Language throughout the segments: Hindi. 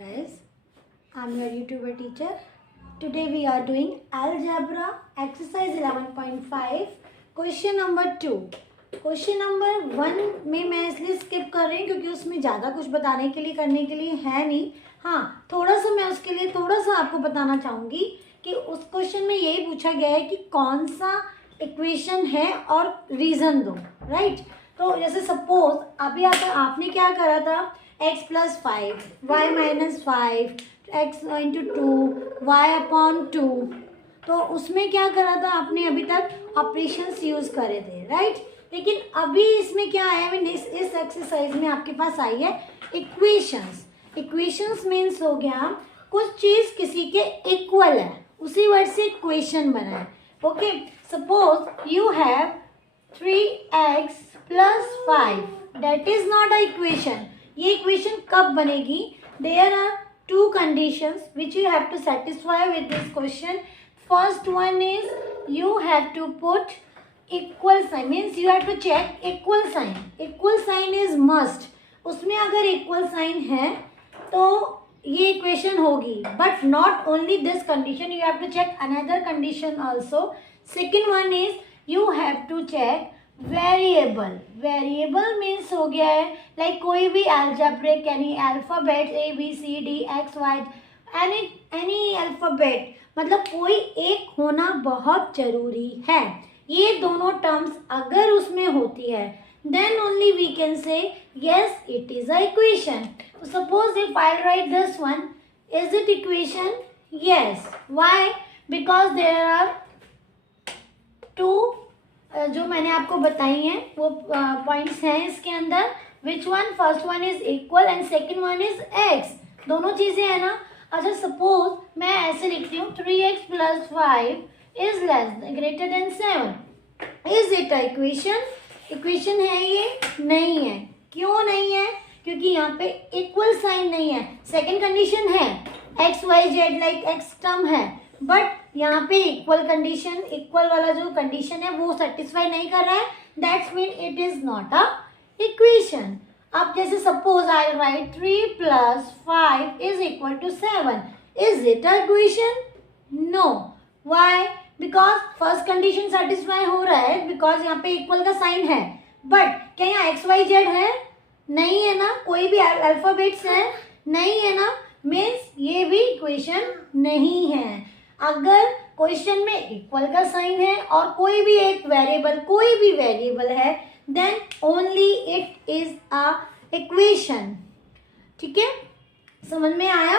guys, I'm your YouTuber teacher. Today we are doing algebra exercise 11.5 question number 2. Question number 1 में मैं इसलिए स्किप कर रही हूँ क्योंकि उसमें ज़्यादा कुछ बताने के लिए करने के लिए है नहीं. हाँ, थोड़ा सा मैं उसके लिए थोड़ा सा आपको बताना चाहूँगी कि उस क्वेश्चन में यही पूछा गया है कि कौन सा इक्वेशन है और रीज़न दो. राइट. तो जैसे सपोज अभी आपने क्या करा था, x + 5 y - 5 x × 2 y / 2. तो उसमें क्या करा था आपने, अभी तक ऑपरेशंस यूज़ करे थे. राइट. लेकिन अभी इसमें क्या आया है, इस एक्सरसाइज में आपके पास आई है इक्वेशंस. इक्वेशंस मीन्स हो गया कुछ चीज़ किसी के इक्वल है, उसी वर्ड से इक्वेशन बना है. Okay. Suppose you have 3x + 5. That is not a equation. ये इक्वेशन कब बनेगी? There are two conditions which you have to satisfy with this question. First one is you have to put equal sign, means you have to check equal sign. Equal sign is must. उसमें अगर equal sign है तो ये equation होगी. But not only this condition, you have to check another condition also. Second one is you have to check variable. Variable means हो गया है लाइक कोई भी अल्जेब्रिक यानी alphabet ABCD XY any alphabet, मतलब कोई एक होना बहुत ज़रूरी है. ये दोनों टर्म्स अगर उसमें होती है then only we can say yes it is a equation. Suppose if I write this one, is it equation? Yes. Why? Because there are two जो मैंने आपको बताई हैं वो पॉइंट्स हैं इसके अंदर. Which one? First one is equal and second one is x. दोनों चीज़ें हैं ना. अच्छा, सपोज मैं ऐसे लिखती हूँ 3x + 5 is greater than 7. Is it a equation? Equation है ये? नहीं है. क्यों नहीं है? क्योंकि यहाँ पे इक्वल साइन नहीं है. सेकेंड कंडीशन है XYZ लाइक एक्स टर्म है, बट यहाँ पे इक्वल कंडीशन, इक्वल वाला जो कंडीशन है वो सेटिस्फाई नहीं कर रहा है. That's mean it is not a equation. अब जैसे suppose I write 3 + 5 = 7. Is it a equation? No. Why? Because first condition satisfy हो रहा है बिकॉज यहाँ पे इक्वल का साइन है. बट क्या यहाँ XYZ है? नहीं है ना. कोई भी अल्फाबेट्स है? नहीं है ना. मीन्स ये भी इक्वेशन नहीं है. अगर क्वेश्चन में इक्वल का साइन है और कोई भी एक वेरिएबल, कोई भी वेरिएबल है, then only it is a equation. ठीक है, समझ में आया?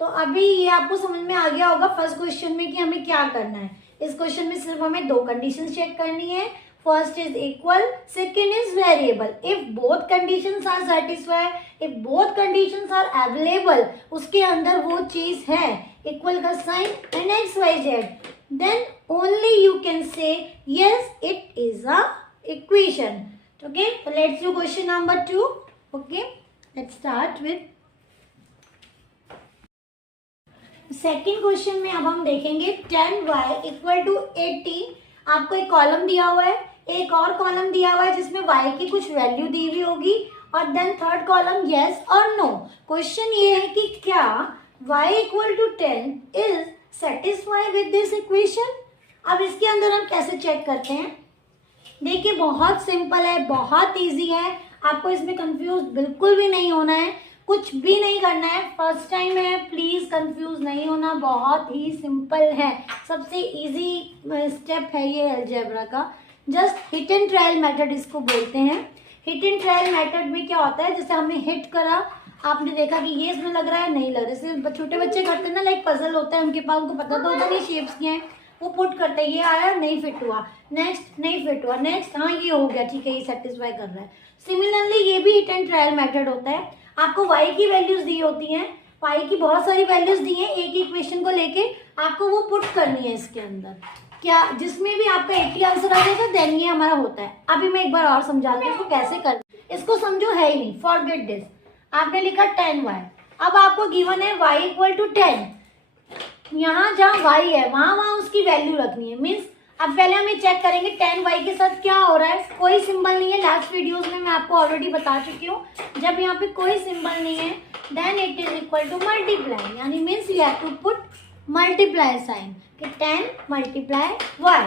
तो अभी ये आपको समझ में आ गया होगा फर्स्ट क्वेश्चन में कि हमें क्या करना है. इस क्वेश्चन में सिर्फ हमें दो कंडीशंस चेक करनी है. First is equal, second is variable. If both conditions are satisfied, if both conditions are available, उसके अंदर वो चीज है इक्वल का sign and XYZ, then only you can say yes it is a equation. Okay, so let's do question number 2. Okay, let's start with second question में. अब हम देखेंगे 10y = 80. आपको एक कॉलम दिया हुआ है, एक और कॉलम दिया हुआ है जिसमें y की कुछ वैल्यू दी हुई होगी, और देन थर्ड कॉलम यस और नो. क्वेश्चन ये है कि क्या y = 10 is satisfy with this equation. अब इसके अंदर हम कैसे चेक करते हैं? देखिए, बहुत सिंपल है, बहुत इजी है. आपको इसमें कंफ्यूज बिल्कुल भी नहीं होना है, कुछ भी नहीं करना है. फर्स्ट टाइम है, प्लीज कंफ्यूज नहीं होना. बहुत ही सिंपल है, सबसे इजी स्टेप है ये अलजेब्रा का. Just hit and trial method इसको बोलते हैं. हिट एंड ट्रायल मेथड में क्या होता है, जैसे हमने हिट करा, आपने देखा कि ये इसमें लग रहा है, नहीं लग रहा. जैसे छोटे बच्चे करते हैं ना, लाइक पजल होता है उनके पास, उनको पता तो होता नहीं शेप्स क्या है, वो पुट करते हैं. ये आया, नहीं फिट हुआ, नेक्स्ट नहीं फिट हुआ, नेक्स्ट हाँ ये हो गया, ठीक है ये सेटिस्फाई कर रहा है. सिमिलरली ये भी हिट एंड ट्रायल मेथड होता है. आपको y की वैल्यूज दी होती हैं, y की बहुत सारी वैल्यूज दी हैं, एक ही इक्वेशन को लेके आपको वो पुट करनी है इसके अंदर. क्या जिसमें भी आपका 80 आंसर आ जाएगा देन ये हमारा होता है. अभी मैं एक बार और समझाती हूँ इसको कैसे कर. इसको समझो, है ही नहीं, फॉरगेट दिस. आपने लिखा 10y. अब आपको गिवन है y = 10. यहाँ जहाँ y है वहां उसकी वैल्यू रखनी है. मीन्स अब पहले हम ये चेक करेंगे 10y के साथ क्या हो रहा है. कोई सिंबल नहीं है. लास्ट वीडियोस में मैं आपको ऑलरेडी बता चुकी हूँ, जब यहाँ पे कोई सिंबल नहीं है then it is equal to multiply, यानी means you have to put multiply sign कि 10 मल्टीप्लाई y।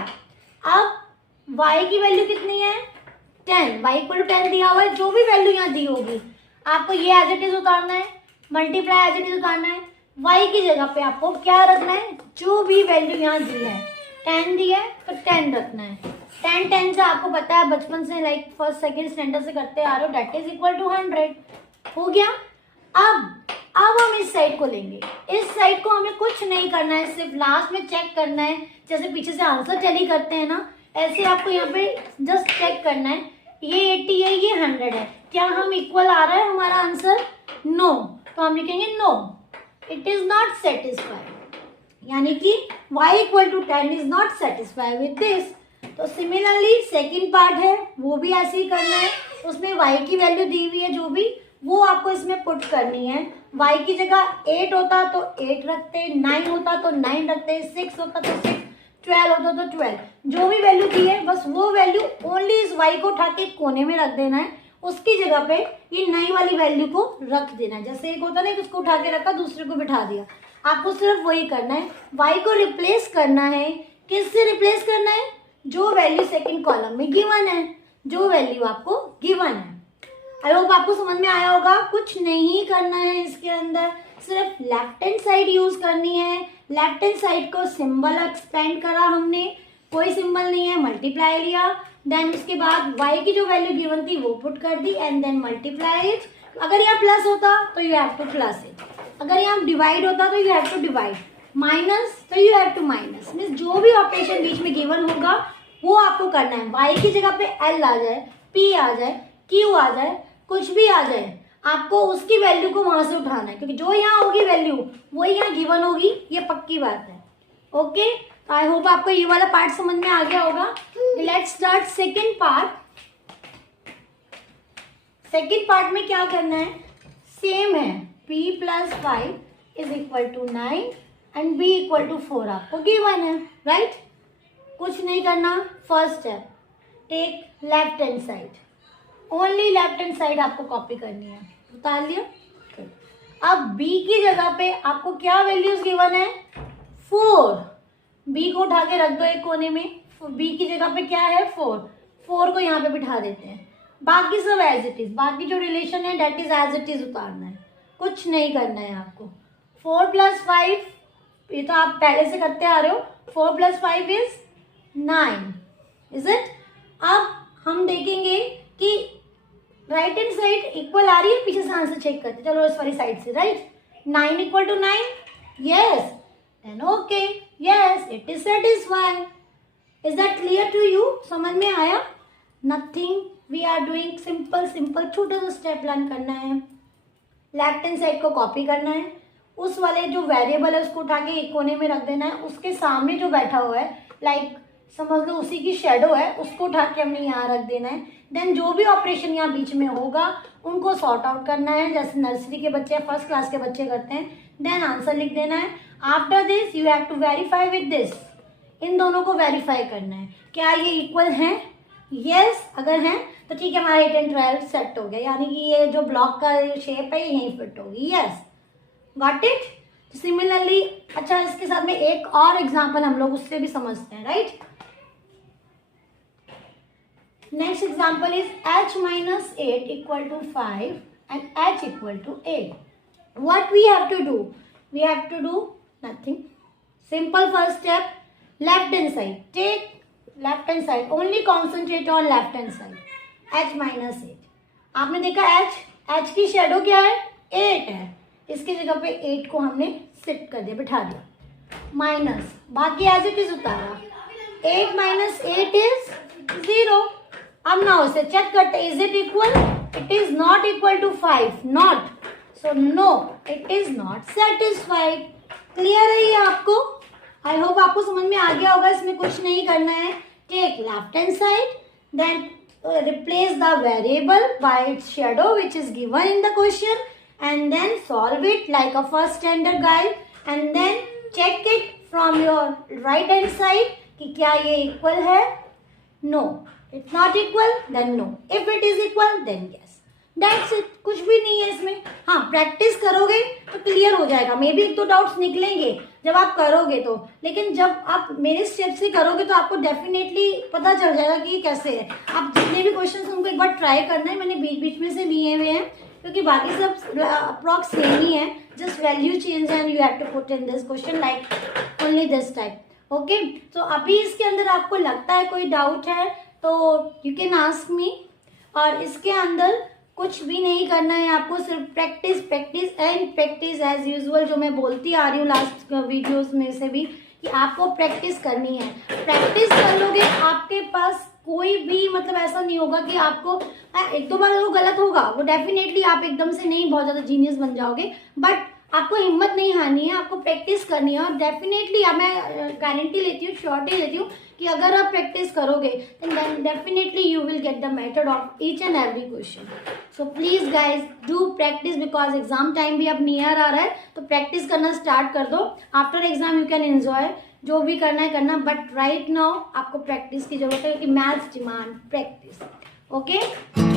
अब y की वैल्यू कितनी है 10, y इक्वल टू 10 दिया हुआ है, जो भी वैल्यू यहाँ दी होगी आपको ये एज इट इज उतारना है, मल्टीप्लाई एज इट इज उतारना है। y की जगह पे आपको क्या रखना है, जो भी वैल्यू यहाँ दी है, 10 दी है तो 10 रखना है। 10 से आपको पता है बचपन से लाइक फर्स्ट सेकेंड स्टैंडर्ड से करते आ रहे हो, डेट इज इक्वल टू 100 हो गया। अब हम इस साइड को लेंगे, इस साइड को हमें कुछ नहीं करना है, सिर्फ लास्ट में चेक करना है, जैसे पीछे से आंसर टैली करते हैं ना, ऐसे आपको यहाँ पे जस्ट चेक करना है, ये 80 है ये 100 है, क्या हम इक्वल आ रहा है हमारा आंसर, नो, तो हम लिखेंगे no, it is not satisfied, यानी कि y equal to 10 is not satisfied with this. तो सिमिलरली सेकेंड पार्ट है वो भी ऐसे ही करना है, उसमें y की वैल्यू दी हुई है जो भी, वो आपको इसमें पुट करनी है। y की जगह 8 होता तो 8 रखते, 9 होता तो 9 रखते, 6 होता तो 6, 12 होता तो 12, जो भी वैल्यू दी है बस वो वैल्यू ओनली इस y को उठा के कोने में रख देना है, उसकी जगह पे ये नई वाली वैल्यू को रख देना है। जैसे एक होता है ना, उसको उठा के रखा दूसरे को बिठा दिया, आपको सिर्फ वही करना है, y को रिप्लेस करना है, किससे रिप्लेस करना है, जो वैल्यू सेकंड कॉलम में गिवन है, जो वैल्यू आपको गिवन है। आई होप आपको समझ में आया होगा, कुछ नहीं करना है इसके अंदर, सिर्फ लेफ्ट हैंड साइड यूज करनी है। लेफ्ट हैंड साइड को सिंबल एक्सपेंड करा हमने, कोई सिंबल नहीं है, मल्टीप्लाई लिया, देन उसके बाद y की जो वैल्यू गिवन थी वो पुट कर दी एंड देन मल्टीप्लाई इट। अगर यहाँ प्लस होता तो you have to plus it, अगर यहाँ डिवाइड होता तो you have to divide, minus तो you have to minus, means जो भी ऑपरेशन बीच में गिवन होगा वो आपको करना है। y की जगह पे l आ जाए, p आ जाए, q आ जाए, कुछ भी आ जाए, आपको उसकी वैल्यू को वहां से उठाना है, क्योंकि जो यहाँ होगी वैल्यू वही यहाँ गिवन होगी, ये पक्की बात है। ओके, आई होप आपको ये वाला पार्ट समझ में आ गया होगा। Let's start second part. Second part में क्या करना है, सेम है, p plus 5 is equal to 9 and b equal to 4 आपको गिवन है, राइट। कुछ नहीं करना, first step, take left hand side, only left hand side आपको कॉपी करनी है, उतार लिया। अब b की जगह पे आपको क्या वैल्यूज गिवन है, 4, b को उठा के रख दो एक कोने में, b की जगह पे क्या है 4, 4 को यहाँ पे बिठा देते हैं, बाकी सब एज इट इज, बाकी जो रिलेशन है that is as it is उतारना है, कुछ नहीं करना है आपको। 4 प्लस 5 ये तो आप पहले से करते आ रहे हो, 4 प्लस 5 इज 9, इज इट। अब हम देखेंगे कि राइट हैंड साइड इक्वल आ रही है, पीछे से आंसर चेक करते, चलो इस वाली साइड से, right. 9 equal to 9, yes, then okay, yes, it is satisfied. Is that clear to you, समझ में आया। Nothing, we are doing simple simple छोटा सा स्टेप लर्न करना है, लेफ्ट हैंड साइड को कॉपी करना है, उस वाले जो वेरिएबल है उसको उठा के एक कोने में रख देना है, उसके सामने जो बैठा हुआ है लाइक समझ लो उसी की शेडो है, उसको उठा के हमने यहाँ रख देना है। देन जो भी ऑपरेशन यहाँ बीच में होगा उनको सॉर्ट आउट करना है, जैसे नर्सरी के बच्चे फर्स्ट क्लास के बच्चे करते हैं, देन आंसर लिख देना है। After this you have to verify with this, इन दोनों को वेरीफाई करना है, क्या ये इक्वल हैं, यस, अगर हैं तो ठीक है, हमारा 8 एंड 12 सेट हो गया, यानी कि ये जो ब्लॉक का शेप है यहीं फिट होगी, यस, गॉट इट। सिमिलरली अच्छा, इसके साथ में एक और एग्जांपल हम लोग उससे भी समझते हैं, right. Next example is h minus 8 equal to 5 and h equal to 8. What we have to do? We have to do nothing. Simple first step, left hand side. Take left hand side. Only concentrate on left hand side. h minus 8. आपने देखा h की शेडो क्या है, 8 है, इसकी जगह पे 8 को हमने शिफ्ट कर दिया, बिठा दिया, माइनस, बाकी एज इट इज उतारा, 8 minus 8 is 0. अब ना उसे चेक करते, is it equal, it is not equal to 5, not, so no, it is not satisfied. Clear है ये आपको, आई होप आपको समझ में आ गया होगा, इसमें कुछ नहीं करना है। Take left hand side, then replace the variable by its shadow which is given in the question and then solve it like a first standard guide and then check it from your right hand side कि क्या ये इक्वल है, no, it's not equal then no, if it is equal then yes, that's it, कुछ भी नहीं है इसमें। हाँ, प्रैक्टिस करोगे तो क्लियर हो जाएगा। मे बी एक दो डाउट्स निकलेंगे जब आप करोगे तो, लेकिन जब आप मेरे स्टेप से करोगे तो आपको डेफिनेटली पता चल जाएगा कि ये कैसे है। आप जितने भी क्वेश्चन उनको एक बार ट्राई करना है, मैंने बीच बीच में से लिए हुए हैं क्योंकि बाकी सब अप्रॉक्स सेम ही है, just value change and you have to put in this question like only this type. Okay, तो अभी इसके अंदर आपको लगता है कोई डाउट है तो यू कैन आस्क मी। और इसके अंदर कुछ भी नहीं करना है आपको, सिर्फ practice practice and practice as usual, जो मैं बोलती आ रही हूँ लास्ट वीडियोस में से भी कि आपको प्रैक्टिस करनी है। प्रैक्टिस कर लोगे आपके पास कोई भी मतलब ऐसा नहीं होगा कि आपको एक दो बार वो गलत होगा, वो डेफिनेटली आप एकदम से नहीं बहुत ज़्यादा जीनियस बन जाओगे, बट आपको हिम्मत नहीं हारनी है, आपको प्रैक्टिस करनी है। और डेफिनेटली मैं गारंटी लेती हूँ, श्योरिटी लेती हूँ कि अगर आप प्रैक्टिस करोगे then definitely you will get the method of each and every question. So please guys do practice because exam time भी अब नियर आ रहा है, तो प्रैक्टिस करना स्टार्ट कर दो। After exam you can enjoy, जो भी करना है करना, बट राइट नाउ आपको प्रैक्टिस की जरूरत है क्योंकि मैथ्स डिमांड प्रैक्टिस। ओके।